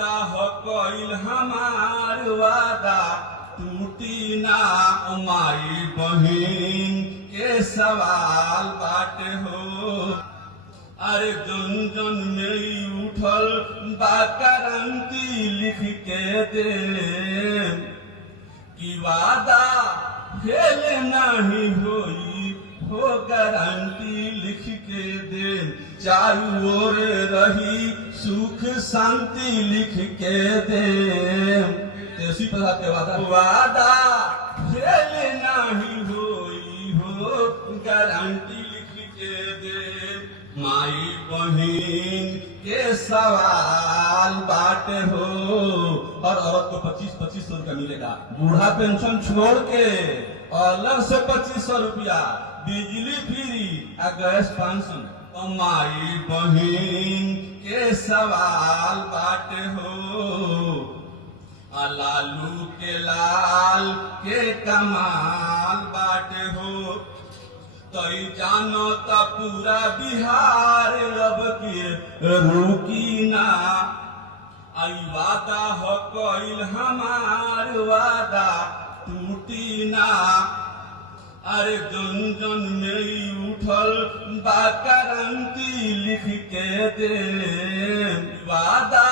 वादा हो कोइल हमार वादा टूटी ना माई बहिन के सवाल बाटे हो। अरे जन जन में उठल बाकरंती लिख के दे कि वादा फेल नहीं होई हो गारंटी लिख के दे। चारू ओर रही सुख शांति लिख के दे। इसी तरह के वादा फेल नहीं होई हो गारंटी लिख के दे। माई बहिन के सवाल बाटे हो। और औरत को 25-25 रुपया मिलेगा। बूढ़ा पेंशन छोड़ के अलग से 2500 रुपया, बिजली फ्री और गैस 500। तो माई बहिन के सवाल बाटे हो। लालू के लाल के कमाल बाटे हो। तो जानो तो पूरा बिहार अब के रुकी ना। आई वादा हो कोइल हमार वादा टूटी ना। अरे जन जन में उठल बाकरंती लिख के दे। वादा